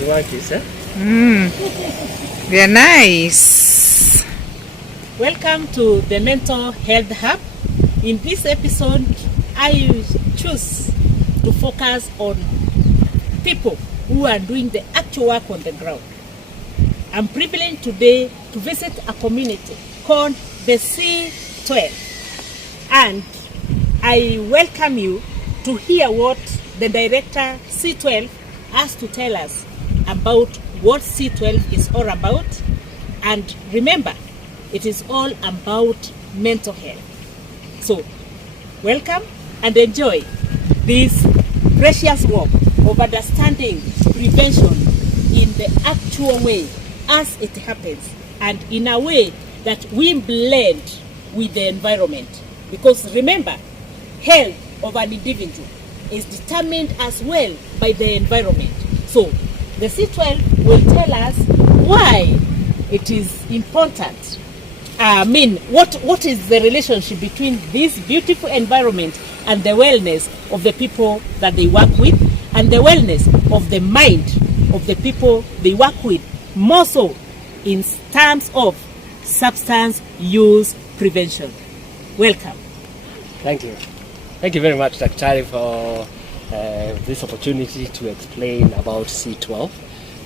the monkeys, eh? They're nice. Welcome to the Mental Health Hub. In this episode, I choose to focus on people who are doing the actual work on the ground. I'm privileged today to visit a community called the C12, and I welcome you to hear what the director C12 has to tell us about what C12 is all about. And remember, it is all about mental health. So, welcome and enjoy this precious work of understanding prevention in the actual way as it happens, and in a way that we blend with the environment. Because remember, health of an individual is determined as well by the environment. So the C12 will tell us why it is important. What is the relationship between this beautiful environment and the wellness of the people that they work with, and the wellness of the mind of the people they work with, more so in terms of substance use prevention. Welcome. Thank you. Thank you very much, Daktari, for this opportunity to explain about C12.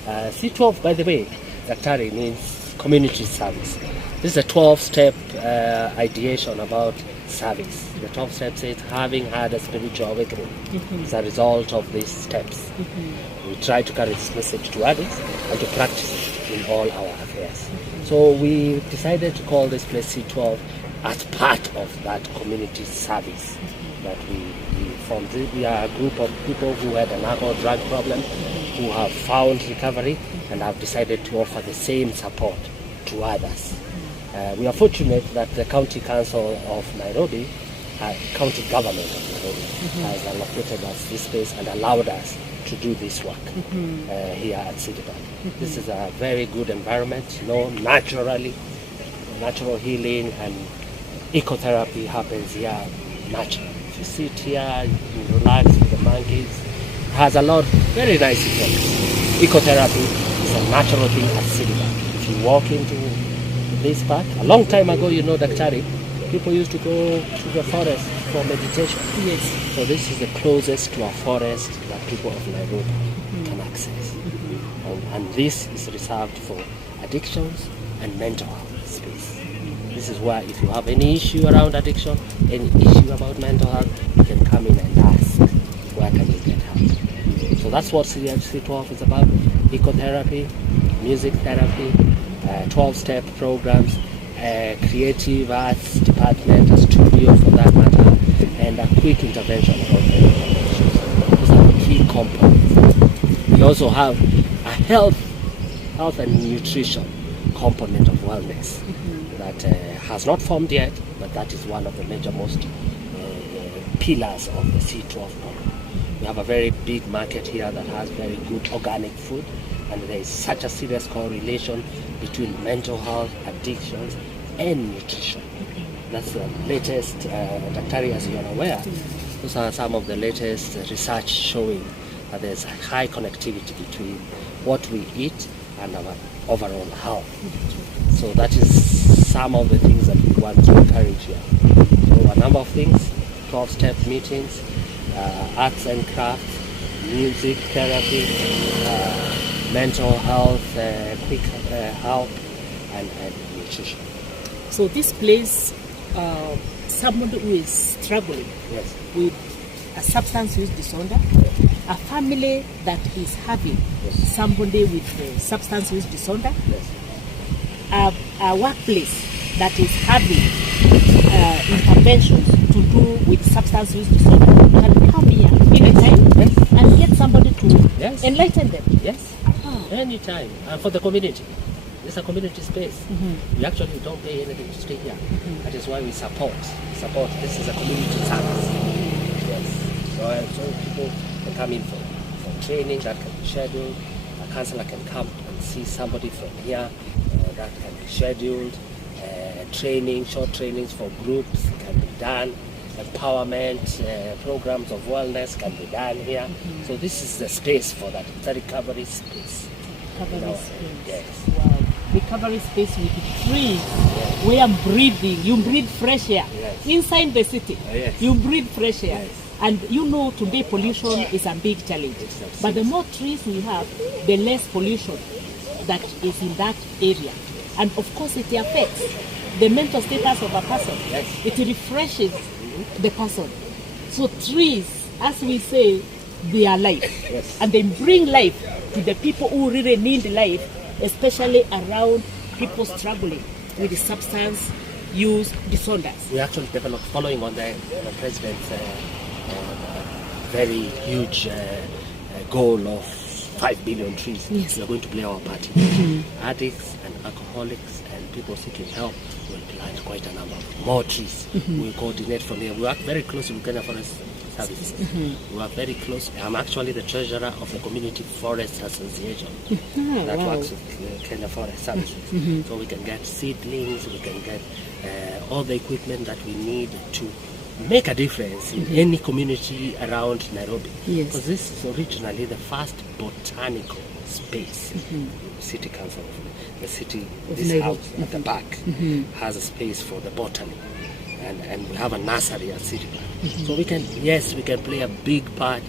C12, by the way, Daktari, means community service. This is a 12-step ideation about service. The 12 steps is having had a spiritual awakening. As a result of these steps, we try to carry this message to others and to practice it in all our affairs. So we decided to call this place C12 as part of that community service that we formed. We are a group of people who had an alcohol drug problem, who have found recovery and have decided to offer the same support to others. We are fortunate that the County Council of Nairobi, County Government of Nairobi, has allocated us this space and allowed us to do this work here at Citibank. This is a very good environment, natural healing and ecotherapy happens here naturally. If you sit here, you relax with the monkeys, it has a lot very nice effects. Ecotherapy is a natural thing at Citibank. If you walk into this park, a long time ago, Daktari, people used to go to the forest for meditation. Yes. So this is the closest to a forest that people of Nairobi can access. And this is reserved for addictions and mental health space. This is where if you have any issue around addiction, any issue about mental health, you can come in and ask, where can you get help? So that's what C12 is about: ecotherapy, music therapy, 12-step programs, creative arts department, a studio for that matter, and a quick intervention about mental health issues. Those are the key components. We also have a health and nutrition component of wellness that has not formed yet, but that is one of the major most pillars of the C12 program. We have a very big market here that has very good organic food, and there is such a serious correlation between mental health, addictions, and nutrition. That's the latest, Daktari, as you are aware, those are some of the latest research showing that there's a high connectivity between what we eat and our overall health. So that is some of the things that we want to encourage here. So a number of things: 12-step meetings, arts and crafts, music therapy, mental health, quick help, and nutrition. So this place, somebody who is struggling with a substance use disorder, a family that is having somebody with a substance use disorder, a workplace that is having interventions to do with substance use disorder, can come here anytime and get somebody to enlighten them. Yes, anytime. And for the community. It's a community space. We actually don't pay anything to stay here. That is why we support. This is a community service. Yes. So people can come in for training that can be scheduled. A counselor can come and see somebody from here that can be scheduled. Training, short trainings for groups can be done. empowerment, programs of wellness can be done here. So this is the space for that. It's a recovery space. Recovery space. Yes. Wow. Recovery space with trees where I'm breathing. You breathe fresh air. Yes. Inside the city, Yes. you breathe fresh air. Yes. And you know today pollution is a big challenge. But the more trees we have, the less pollution that is in that area. And of course it affects the mental status of a person. Yes. It refreshes the person. So trees, as we say, they are life. Yes. And they bring life to the people who really need life, especially around people struggling with the substance use disorders. We actually developed, following on the president's very huge goal of 5 billion trees. Yes. We are going to play our part. Addicts and alcoholics and people seeking help will plant quite a number more trees. We coordinate from here. We work very closely with Kenya Forest Services. We work very close. I'm actually the treasurer of the Community Forest Association that works with Kenya Forest Services. So we can get seedlings, we can get all the equipment that we need to make a difference in any community around Nairobi. Yes. Because this is originally the first botanical space. City Council, the city, this Nairobi. house at the back has a space for the botany. And we have a nursery at City Park. So we can play a big part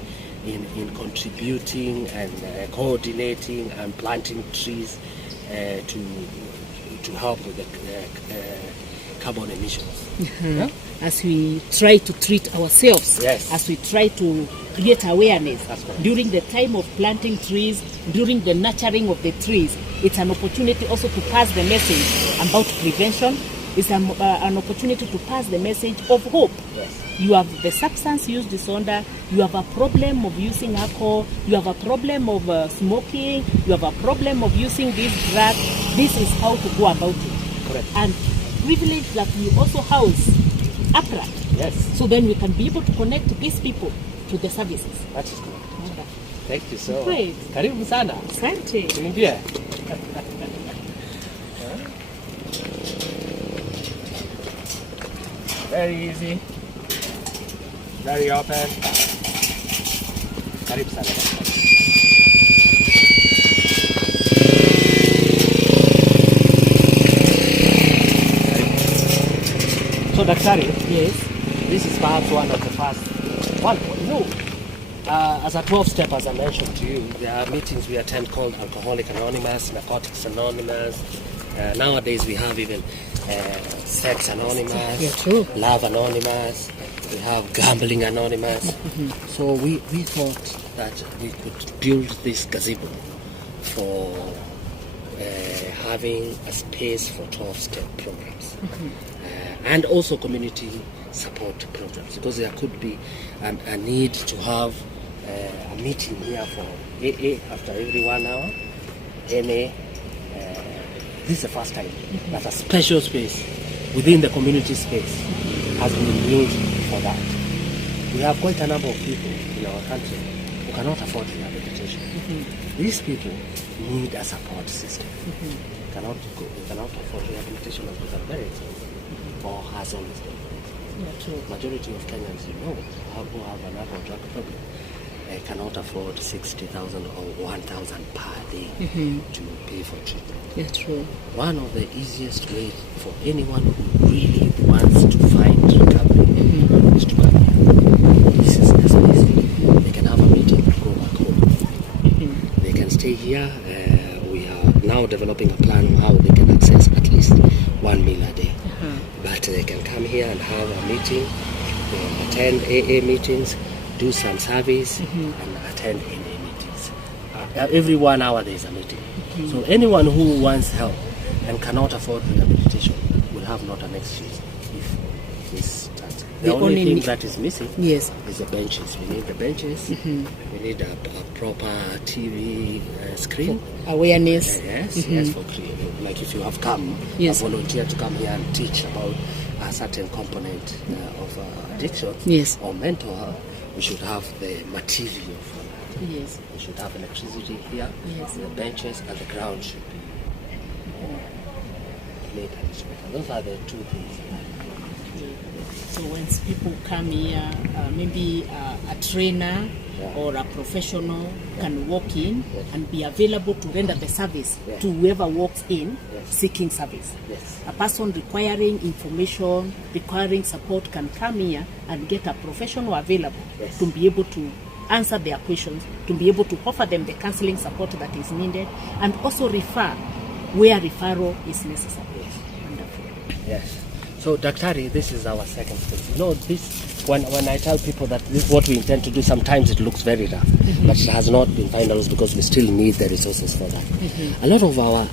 in contributing and coordinating and planting trees to help with the carbon emissions. Yeah? As we try to treat ourselves, Yes. as we try to create awareness That's right. during the time of planting trees, during the nurturing of the trees, it's an opportunity also to pass the message about prevention. It's an opportunity to pass the message of hope. Yes. You have the substance use disorder, you have a problem of using alcohol, you have a problem of smoking, you have a problem of using this drug. This is how to go about it. Correct. And privilege that we also house APRAK. Yes. So then we can be able to connect these people to the services. That is correct. Thank you so Great. much. Karibu sana. Asante. Tuingie. Very easy. Very open. Karibu sana. So Daktari, Yes. this is perhaps one of the first one. As a 12-step, as I mentioned to you, there are meetings we attend called Alcoholic Anonymous, Narcotics Anonymous. Nowadays we have even Sex Anonymous, Yeah, true. Love Anonymous, we have Gambling Anonymous. So we thought that we could build this gazebo for having a space for 12-step programs. And also community support programs, because there could be a need to have a meeting here for AA after every 1 hour. NA, this is the first time that a special space within the community space has been built for that. We have quite a number of people in our country who cannot afford rehabilitation. These people need a support system. They cannot afford rehabilitation because they're very expensive. Or has always been. Yeah, true. Majority of Kenyans, who have an alcohol drug problem, cannot afford 60,000 or 1,000 per day to pay for treatment. Yeah, true. One of the easiest ways for anyone who really wants to find recovery is to come here. This is as easy. They can have a meeting and go back home. They can stay here. We are now developing a plan on how they can access at least 1 meal a day. But they can come here and have a meeting, attend AA meetings, do some surveys, and attend AA meetings. Every 1 hour there is a meeting. So anyone who wants help and cannot afford rehabilitation will have not an excuse if this starts. The only thing that is missing Yes. is the benches. We need the benches. We need a proper TV screen. Awareness. Yes, for like if you have come, Yes. a volunteer to come here and teach about a certain component of addiction Yes. or mental health, we should have the material for that. Yes. We should have electricity here, Yes. the benches and the ground should be made and those are the two things. So once people come here, maybe a trainer or a professional can walk in and be available to render the service to whoever walks in seeking service. A person requiring information, requiring support can come here and get a professional available to be able to answer their questions, to be able to offer them the counseling support that is needed, and also refer where referral is necessary. Wonderful. Yes. So, Daktari, this is our second space. You know, this, when I tell people that this is what we intend to do, sometimes it looks very rough, but it has not been finalized because we still need the resources for that. A lot of our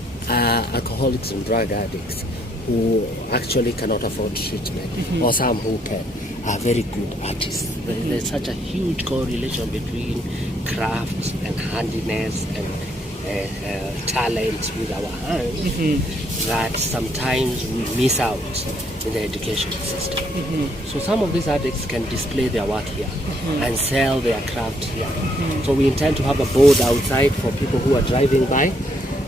alcoholics and drug addicts who actually cannot afford treatment, or some who can, are very good artists. There's such a huge correlation between craft and handiness and talent with our hands that sometimes we miss out in the education system. So some of these addicts can display their work here and sell their craft here. So we intend to have a board outside for people who are driving by,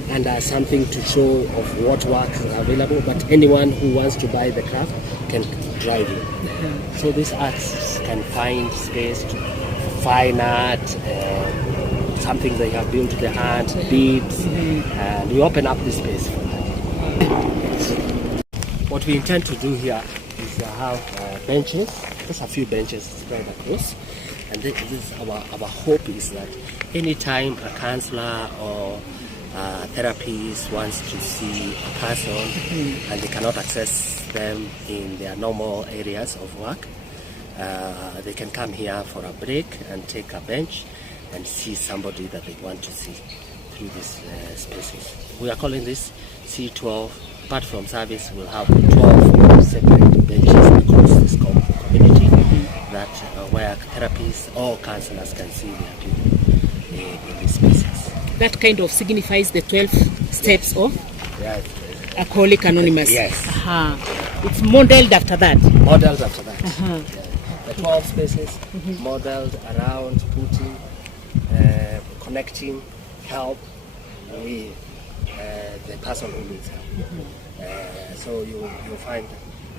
and something to show of what work is available, but anyone who wants to buy the craft can drive in. So these artists can find space to fine art, something they have built with their hands, beads, and we open up this space for that. What we intend to do here is have benches, just a few benches spread across, and this our hope is that anytime a counselor or therapist wants to see a person and they cannot access them in their normal areas of work, they can come here for a break and take a bench and see somebody that they want to see through these spaces. We are calling this C12. Apart from service, we'll have 12 separate benches across this community that where therapists or counselors can see their people in these spaces. That kind of signifies the 12 steps of Alcoholics Anonymous. Yes. It's modeled after that. Modeled after that. The 12 spaces modeled around putting, connecting help with the person who needs help. So you'll find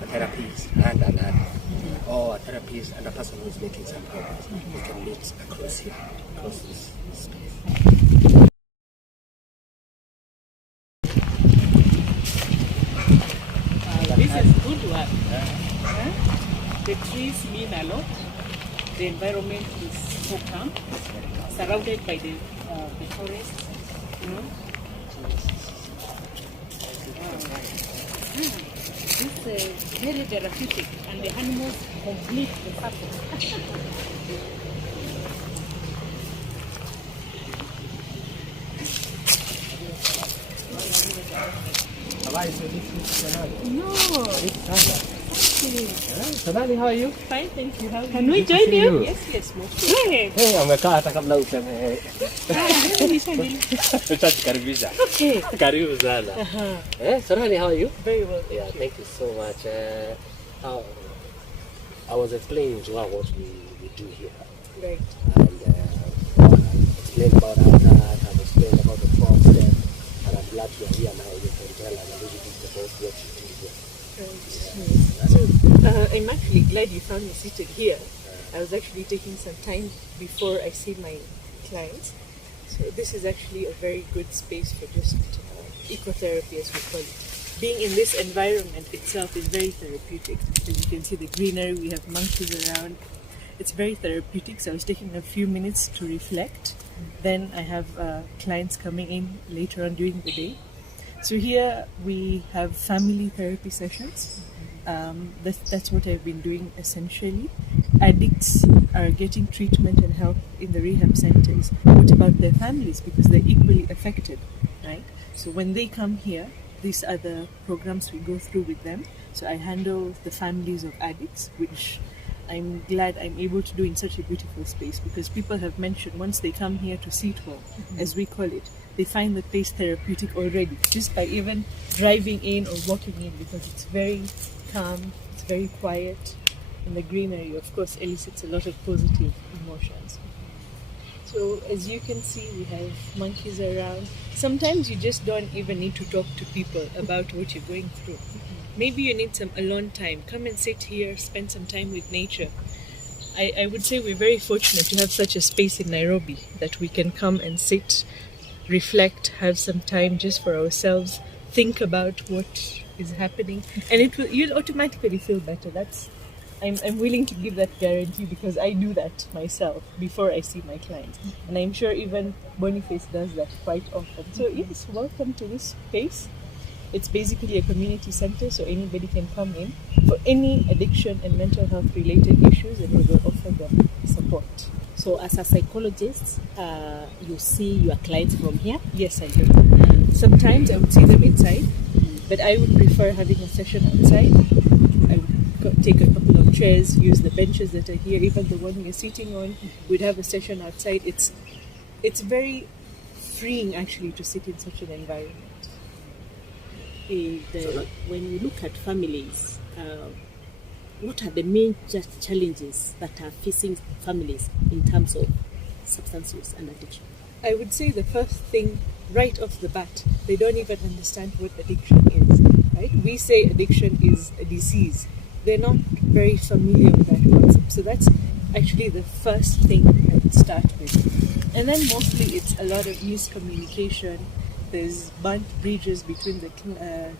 a therapist and an addict, or a therapist and a person who's making some progress. You can meet across here, across this space. This is good work. The trees mean a lot. The environment is so calm, surrounded by the forest. You know. This is very therapeutic, and the animals complete the circle. No. Sonali, how are you? Fine, thank you. Can we join you? Yes, most. Hey, amekaa hata kabla useme. Utakaribisha. Okay. Karibu sana. Sonali, how are you? Very well. Yeah, thank you so much. I was explaining to her what we do here. Right. And I explained about APRAK, I've explained about the 12 steps, and I'm glad you're here now. You can tell us a little bit about what you do here. Right. So I'm actually glad you found me seated here. I was actually taking some time before I see my clients. So this is actually a very good space for just ecotherapy, as we call it. Being in this environment itself is very therapeutic. As you can see, the greenery, we have monkeys around. It's very therapeutic. So I was taking a few minutes to reflect. Then I have clients coming in later on during the day. So here we have family therapy sessions. That's what I've been doing essentially. Addicts are getting treatment and help in the rehab centers. What about their families? Because they're equally affected, right? So when they come here, these are the programs we go through with them. So I handle the families of addicts, which I'm glad I'm able to do in such a beautiful space, because people have mentioned once they come here to C12, as we call it, they find the place therapeutic already, just by even driving in or walking in, because it's very calm, it's very quiet, and the greenery, of course, elicits a lot of positive emotions. So as you can see, we have monkeys around. Sometimes you just don't even need to talk to people about what you're going through. maybe you need some alone time. Come and sit here, spend some time with nature. I would say we're very fortunate to have such a space in Nairobi that we can come and sit, reflect, have some time just for ourselves, think about what is happening, and you'll automatically feel better. I'm willing to give that guarantee because I do that myself before I see my clients, and I'm sure even Boniface does that quite often. So yes, welcome to this space. It's basically a community center, so anybody can come in for any addiction and mental health related issues, and we will offer them support. So as a psychologist, you see your clients from here? Yes, I do. Sometimes I would see them inside, but I would prefer having a session outside. I would take a couple of chairs, use the benches that are here, even the one we're sitting on. We'd have a session outside. It's very freeing actually to sit in such an environment. When you look at families, what are the major challenges that are facing families in terms of substance use and addiction? I would say the first thing right off the bat, they don't even understand what addiction is. Right? We say addiction is a disease. They're not very familiar with that concept. So that's actually the first thing I would start with. And then mostly it's a lot of miscommunication. There's burnt bridges between the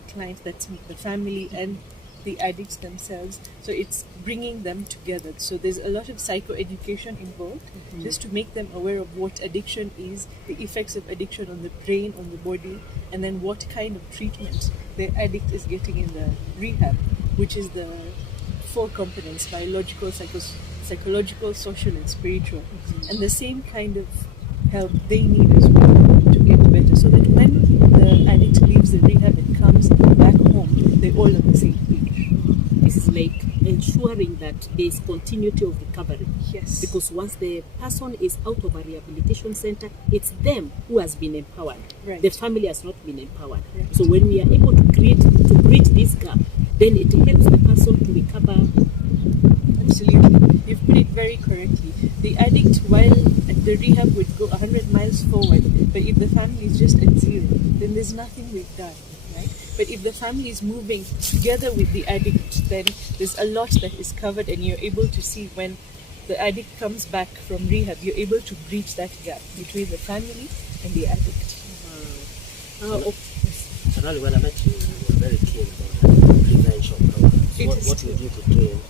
clients, that's the family, and the addicts themselves. So it's bringing them together. So there's a lot of psychoeducation involved, just to make them aware of what addiction is, the effects of addiction on the brain, on the body, and then what kind of treatment the addict is getting in the rehab, which is the 4 components: biological, psychological, social, and spiritual. And the same kind of help they need as well to get better, so that when the addict leaves the rehab and comes back home, they're all on the same page. This is like ensuring that there is continuity of recovery. Yes. Because once the person is out of a rehabilitation center, it's them who has been empowered. Right. The family has not been empowered. Right. So when we are able to bridge this gap, then it helps the person to recover. Absolutely. You've put it very correctly. The addict, while at the rehab, would go 100 miles forward, but if the family is just at 0, then there's nothing we've done, right? But if the family is moving together with the addict, then there's a lot that is covered, and you're able to see when the addict comes back from rehab, you're able to bridge that gap between the family and the addict. Generally, when I met you, you were very keen about prevention programs. What would you to train?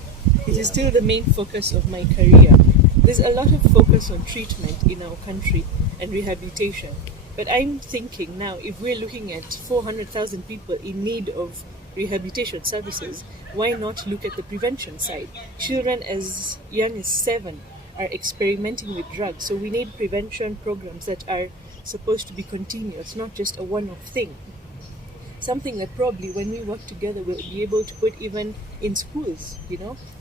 It is still the main focus of my career. There's a lot of focus on treatment in our country and rehabilitation. But I'm thinking now, if we're looking at 400,000 people in need of rehabilitation services, why not look at the prevention side? Children as young as 7 are experimenting with drugs. So we need prevention programs that are supposed to be continuous, not just a one-off thing. Something that probably when we work together we'll be able to put even in schools,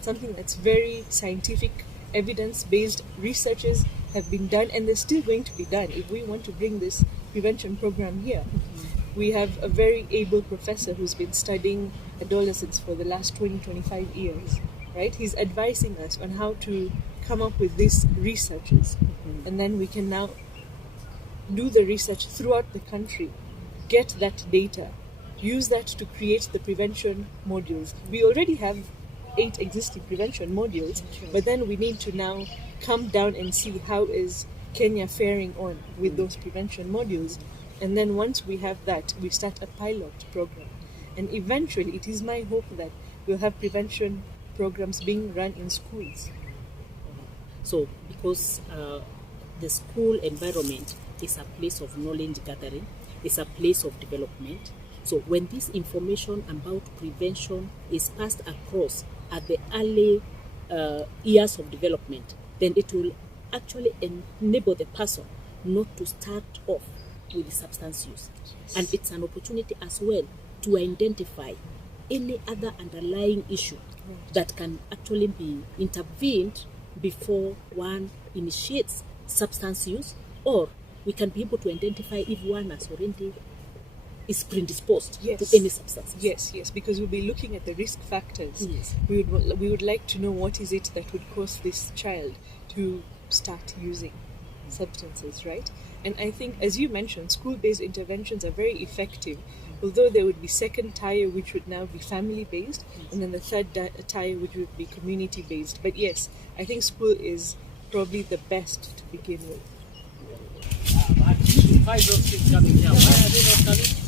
something that's very scientific, evidence-based. Researches have been done, and they're still going to be done if we want to bring this prevention program here. We have a very able professor who's been studying adolescents for the last 20-25 years, right? He's advising us on how to come up with these researches, and then we can now do the research throughout the country, get that data, use that to create the prevention modules. We already have 8 existing prevention modules, but then we need to now come down and see how is Kenya faring on with those prevention modules. And then once we have that, we start a pilot program. And eventually, it is my hope that we'll have prevention programs being run in schools. So because the school environment is a place of knowledge gathering, it's a place of development. So when this information about prevention is passed across at the early years of development, then it will actually enable the person not to start off with substance use. Yes. And it's an opportunity as well to identify any other underlying issue that can actually be intervened before one initiates substance use, or we can be able to identify if one has already is predisposed to any substance. Yes, because we'll be looking at the risk factors. Yes. We would like to know what is it that would cause this child to start using. substances, right? And I think, as you mentioned, school-based interventions are very effective, although there would be second tier, which would now be family-based, and then the third tier, which would be community-based. But yes, I think school is probably the best to begin with. Five of kids coming now. Why are they not coming?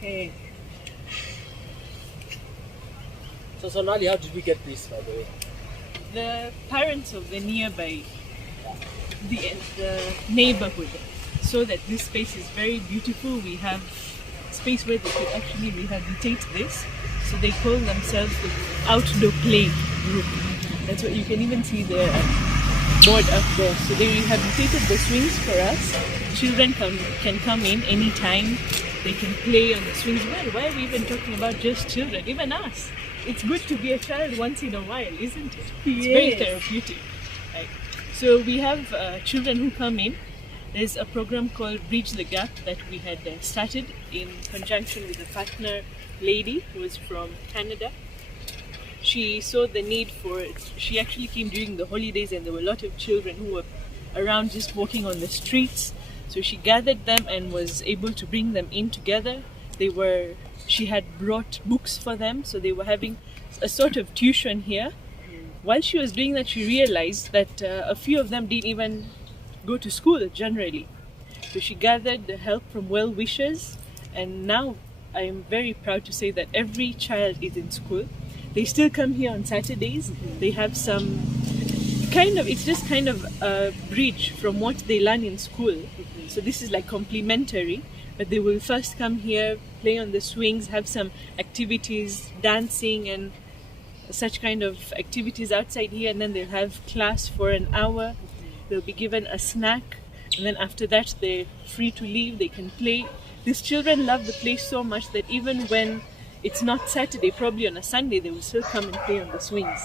Hey. So Sonali, how did we get this, by the way? The parents of the nearby, the neighborhood, saw that this space is very beautiful. We have space where they could actually rehabilitate this. So they call themselves the outdoor play group. That's what you can even see the board up there. So they rehabilitated the swings for us. Children can come in anytime. They can play on the swings. Well, why are we even talking about just children? Even us. It's good to be a child once in a while, isn't it? It's very therapeutic. Right. So we have children who come in. There's a program called Bridge the Gap that we had started in conjunction with a partner lady who was from Canada. She saw the need for it. She actually came during the holidays and there were a lot of children who were around just walking on the streets. So she gathered them and was able to bring them in together. She had brought books for them, so they were having a sort of tuition here. While she was doing that, she realized that a few of them didn't even go to school generally. So she gathered the help from well-wishers, and now I'm very proud to say that every child is in school. They still come here on Saturdays. They have some it's just kind of a bridge from what they learn in school. So this is like complementary, but they will first come here, play on the swings, have some activities, dancing and such kind of activities outside here, and then they'll have class for an hour. They'll be given a snack, and then after that they're free to leave. They can play. These children love the place so much that even when it's not Saturday, probably on a Sunday, they will still come and play on the swings.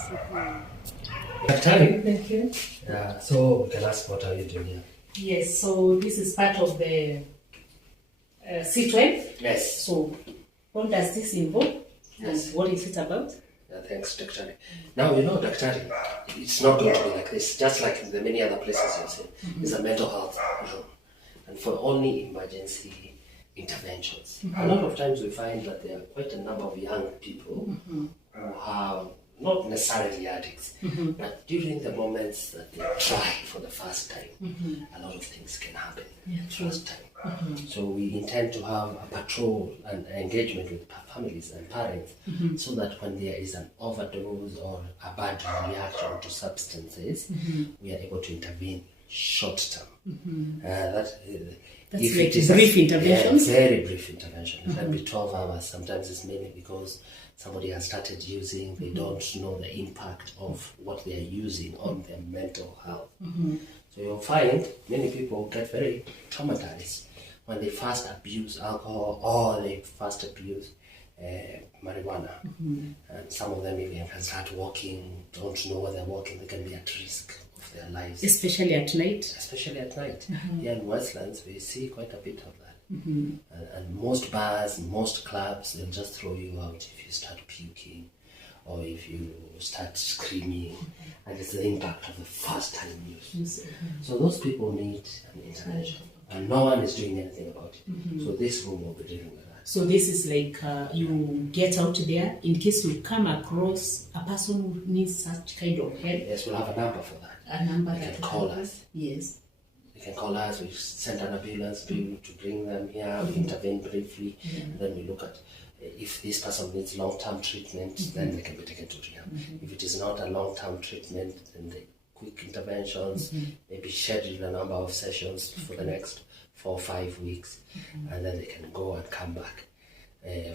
Thank you. Yeah, so we can ask, what are you doing here? Yes, so this is part of the C12. Yes. So what does this involve? Yes. And what is it about? Yeah, thanks, Dr. Now, Dr. It's not going to be like this, just like in the many other places you've seen. It's a mental health room, and for only emergency interventions. A lot of times we find that there are quite a number of young people who have not necessarily addicts, but during the moments that they try for the first time, a lot of things can happen first time. So we intend to have a patrol and engagement with families and parents, so that when there is an overdose or a bad reaction to substances, we are able to intervene short term. That's like brief interventions? Yeah, very brief intervention. It can be 12 hours. Sometimes it's mainly because somebody has started using, they don't know the impact of what they are using on their mental health. So you'll find many people get very traumatized when they first abuse alcohol or they first abuse marijuana. And some of them even can start walking, don't know where they're walking, they can be at risk of their lives. Especially at night? Especially at night. Here in Westlands, we see quite a bit of that. And most bars, most clubs, they'll just throw you out if you start puking or if you start screaming, and it's the impact of the first time use. So those people need an intervention, and no one is doing anything about it. So this room will be dealing with that. So this is like you get out there in case you come across a person who needs such kind of help. Yes, we'll have a number for that. A number they that can call us. Yes. They can call us, we send an ambulance to bring them here, we intervene briefly, and then we look at if this person needs long-term treatment, then they can be taken to rehab. If it is not a long-term treatment, then the quick interventions, maybe schedule a number of sessions for the next 4 or 5 weeks, and then they can go and come back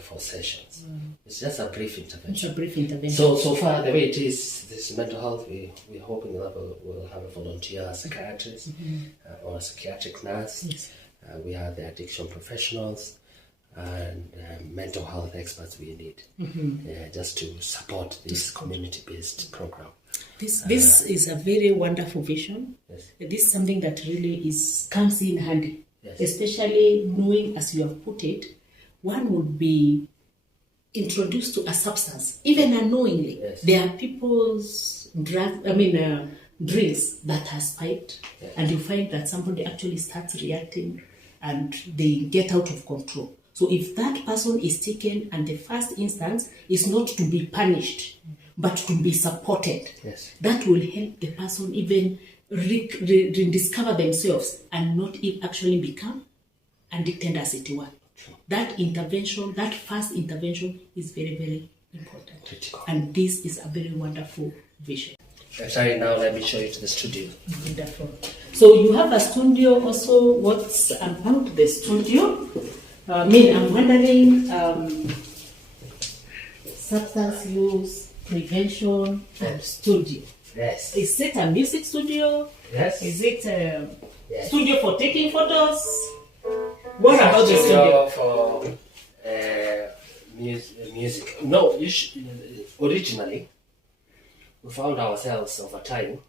for sessions. It's just a brief intervention. It's a brief intervention. So far, the way it is, this mental health, we're hoping that we'll have a volunteer psychiatrist or a psychiatric nurse. Yes. We have the addiction professionals and mental health experts we need just to support this community-based program. This is a very wonderful vision. Yes. This is something that really comes in handy Yes. Especially knowing, as you have put it, one would be introduced to a substance, even unknowingly. Yes. There are people's drinks that are spiked, yes. And you find that somebody actually starts reacting and they get out of control. So if that person is taken, and the first instance is not to be punished, but to be supported, yes. That will help the person even rediscover themselves and not actually become addicted, as it were. That intervention, that first intervention, is very, very important. Critical. And this is a very wonderful vision. Sorry, now let me show you to the studio. Wonderful. So you have a studio also. What's about the studio? I'm wondering, substance use, prevention, and studio. Yes. Is it a music studio? Yes. Is it a studio for taking photos? What it's about the studio? For music. No, originally, we found ourselves over time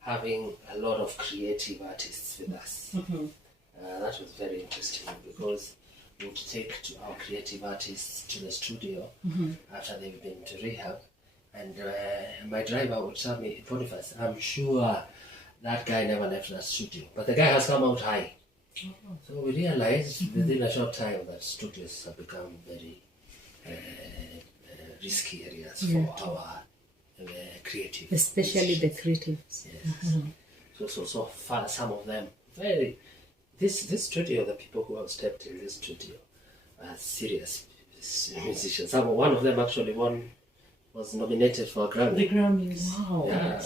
having a lot of creative artists with us. Mm-hmm. That was very interesting because we would take our creative artists to the studio, mm-hmm. after they've been to rehab, and my driver would tell me, Boniface, I'm sure that guy never left that studio, but the guy has come out high. Oh. So we realized, mm-hmm. within a short time that studios have become very risky areas, mm-hmm. for our creative, especially the creatives. Yes. Mm-hmm. So far, some of them very. This studio, the people who have stepped in this studio are serious musicians. One of them actually was nominated for a Grammy. The Grammys. Wow. Yeah,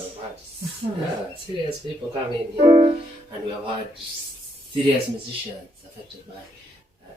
but serious people come in here, and we have had serious musicians affected by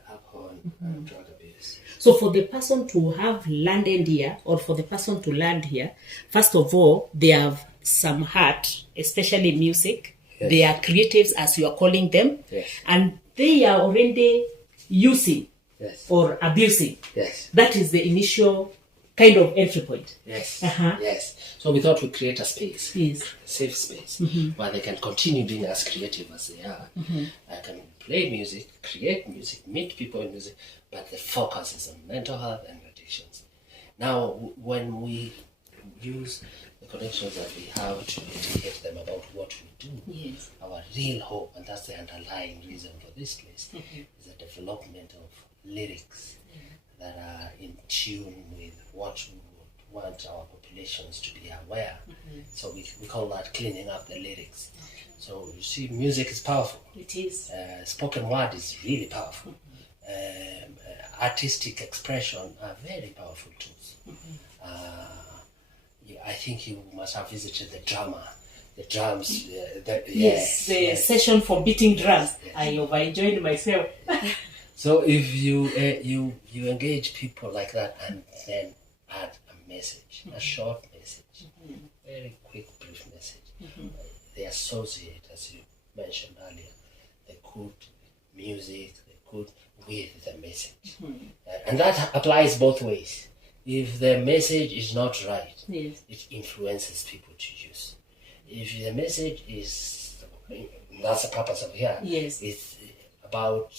alcohol and drug abuse. So for the person to have landed here, or for the person to land here, first of all, they have some heart, especially music. Yes. They are creatives, as you are calling them. Yes. And they are already using, yes. or abusing. Yes. That is the initial kind of entry point. Yes. Uh-huh. Yes. So we thought we'd create a space, yes. a safe space, mm-hmm. where they can continue being as creative as they are. Mm-hmm. I can play music, create music, meet people in music, but the focus is on mental health and addictions. Now, when we use the connections that we have to educate them about what we do, yes. our real hope, and that's the underlying reason for this place, mm-hmm. is the development of lyrics, yeah. that are in tune with what we would want our populations to be aware. Mm-hmm. So we call that cleaning up the lyrics. Okay. So you see, music is powerful. It is. Spoken word is really powerful. Mm-hmm. Artistic expression are very powerful tools. Mm-hmm. I think you must have visited the drums. The session for beating drums. Yes. I enjoyed myself. So if you engage people like that and then add a message, mm-hmm. a short message, mm-hmm. very quick, brief message, mm-hmm. They associate, as you mentioned earlier, the good music, the good with the message, mm-hmm. And that applies both ways. If the message is not right, yes. it influences people to use. If the message is, that's the purpose of here, yes. it's about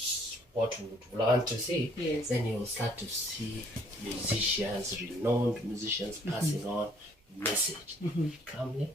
what we would want to see, yes. then you'll start to see musicians, renowned musicians, passing mm-hmm. on message, mm-hmm. calmly,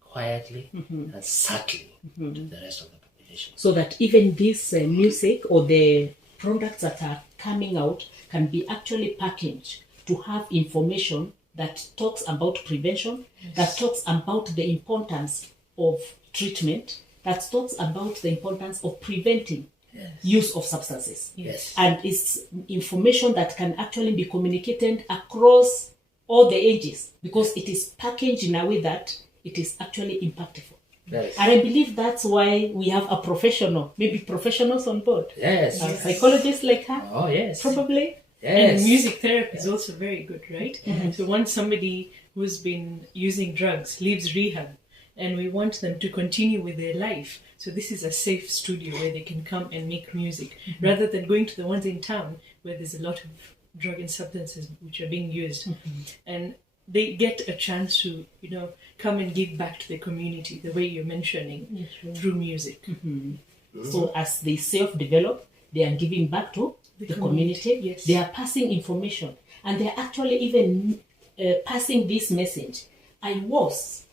quietly, mm-hmm. and subtly, mm-hmm. to the rest of the population. So that even this music or the products that are coming out can be actually packaged to have information that talks about prevention, yes. that talks about the importance of treatment, that talks about the importance of preventing, yes. use of substances. Yes. And it's information that can actually be communicated across all the ages, because it is packaged in a way that it is actually impactful. Yes. And I believe that's why we have a professional, maybe professionals on board. Yes. A psychologist like her. Oh, yes. Probably. Yes. And music therapy is also very good, right? Mm-hmm. So once somebody who's been using drugs leaves rehab, and we want them to continue with their life, so this is a safe studio where they can come and make music, mm-hmm. rather than going to the ones in town where there's a lot of drug and substances which are being used. Mm-hmm. And they get a chance to, come and give back to the community the way you're mentioning, yes, right. through music. Mm-hmm. So as they self-develop, they are giving back to the community. Yes. They are passing information, and they are actually even passing this message. I was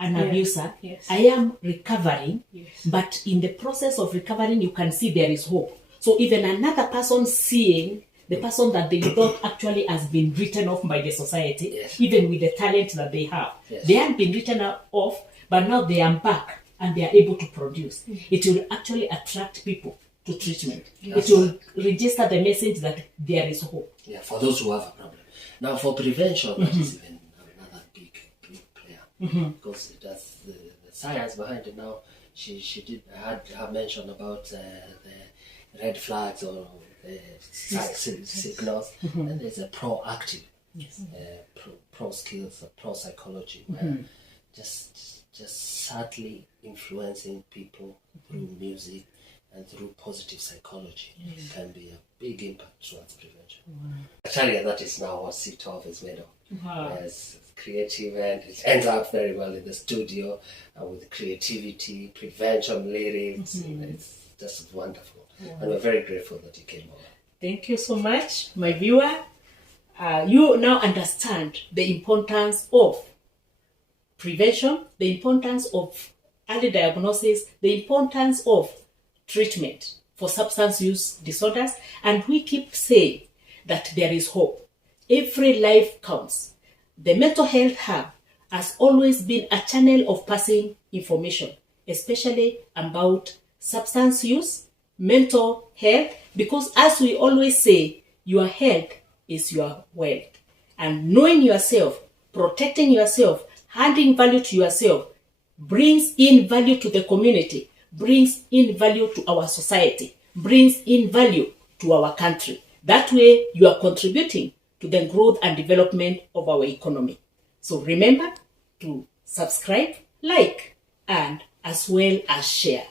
an abuser. Yes. I am recovering, but in the process of recovering, you can see there is hope. So even another person seeing the person that they thought actually has been written off by the society, even with the talent that they have. They haven't been written off, but now they are back and they are able to produce. It will actually attract people to treatment. It will register the message that there is hope. Yeah, for those who have a problem. Now for prevention, that is even another big player. Because that's the science behind it now. She did had her mention about the red flags or signals, and there's a proactive, pro skills or pro psychology, where just subtly influencing people through music and through positive psychology can be a big impact towards prevention. Actually, that is now what C12 is made of. It's creative, and it ends up very well in the studio with creativity, prevention lyrics. It's just wonderful. And we're very grateful that you came over. Thank you so much, my viewer. You now understand the importance of prevention, the importance of early diagnosis, the importance of treatment for substance use disorders. And we keep saying that there is hope. Every life counts. The Mental Health Hub has always been a channel of passing information, especially about substance use, mental health, because as we always say, your health is your wealth. And knowing yourself, protecting yourself, handing value to yourself brings in value to the community, brings in value to our society, brings in value to our country. That way, you are contributing to the growth and development of our economy. So remember to subscribe, like, and as well as share.